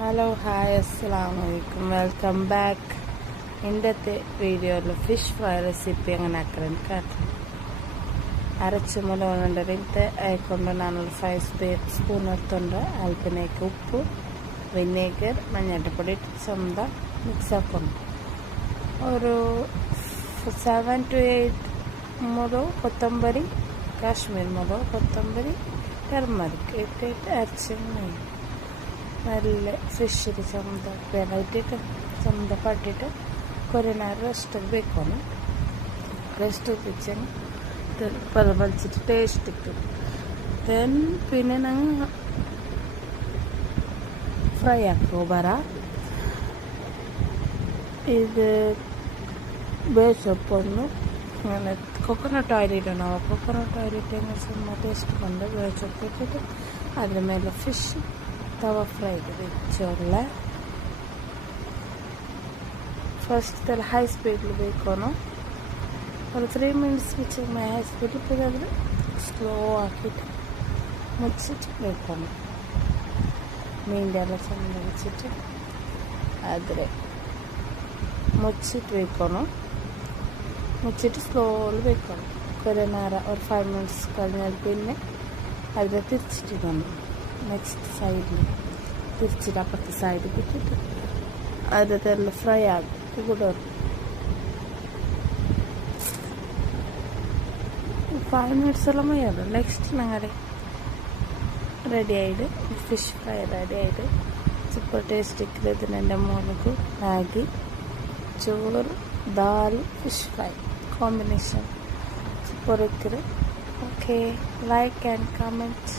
Hello hi അസ്സലാമലൈക്കും welcome back. ഇന്നത്തെ വീഡിയോയിൽ ഫിഷ് ഫ്രൈ റെസിപ്പി എങ്ങനെ ആക്കണം കാട്ടും. അരച്ച് മുളകുണ്ട് ഇത് ആയിക്കൊണ്ട് ഞാനൊരു 5 സ്പൂൺ എടുത്തുണ്ട്. അല്പനേക്ക് ഉപ്പ്, വിനേഗർ, മഞ്ഞൾപ്പൊടി ചന്ത മിക്സ് ആക്കണം. ഒരു 7 to 8 മുളക്, കൊത്തമ്പരി, കാശ്മീർ മുളക്, കൊത്തമ്പരി, ടർമറിക് ഇട്ടിട്ട് അരച്ച് നല്ല ഫിഷിൽ ചന്ത ഇട്ടിട്ട് ചന്ത പട്ടിട്ട് കുറേ നേരം റെസ്റ്റ് വെക്കണം. റെസ്റ്റ് വെച്ച് വലിച്ചിട്ട് ടേസ്റ്റ് കിട്ടും. ദെൻ പിന്നെ ഞങ്ങൾ ഫ്രൈ ആക്കും. ഇത് ಬೇಸೊಪ್ಪನ್ನು ಕೊಕೊನಟ್ ಆಯಿಲ್ ಇಡೋಣ. ಕೊಕೊನಟ್ ಆಯಿಲ್ ಇಟ್ಟು ಸುಮ್ಮನೆ ಟೇಸ್ಟ್ ಬಂದು ಬೇಸೊಪ್ಪು ಇಟ್ಟಿಟ್ಟು ಅದ್ರ ಮೇಲೆ ಫಿಶ್ തവ ഫ്രൈ വെച്ചുള്ള ഫസ്റ്റ് ഹൈ സ്പീഡിൽ വെക്കണം. ഒരു 3 minutes വെച്ച് ഹൈ സ്പീഡിൽ പിന്നെ അതിൽ സ്ലോ ആക്കിയിട്ട് മുച്ചിട്ട് വെക്കണം. മീൻ്റെ എല്ലാം ചന്ത വെച്ചിട്ട് അതിൽ മുച്ചിട്ട് വെക്കണം. മുച്ചിട്ട് സ്ലോയിൽ വെക്കണം. കുറേ നേരം ഒരു 5 minutes കഴിഞ്ഞാൽ പിന്നെ അതിൽ തിരിച്ചിട്ടിടണം. നെക്സ്റ്റ് സൈഡിൽ തിരിച്ചിട്ട് അപ്പുറത്തെ സൈഡിൽ ഇട്ടിട്ട് അതെല്ലാം ഫ്രൈ ആകും. കൂടെ 5 minutes എല്ലാം മതിയാകും. നെക്സ്റ്റ് ഞങ്ങളുടെ റെഡി ആയിട്ട് ഫിഷ് ഫ്രൈ റെഡി ആയിട്ട് സൂപ്പർ ടേസ്റ്റിക്ക് ഇതിൻ്റെ മുളക്, മാഗി, ചോറ്, dal, fish fry combination super. Okay, like and comment.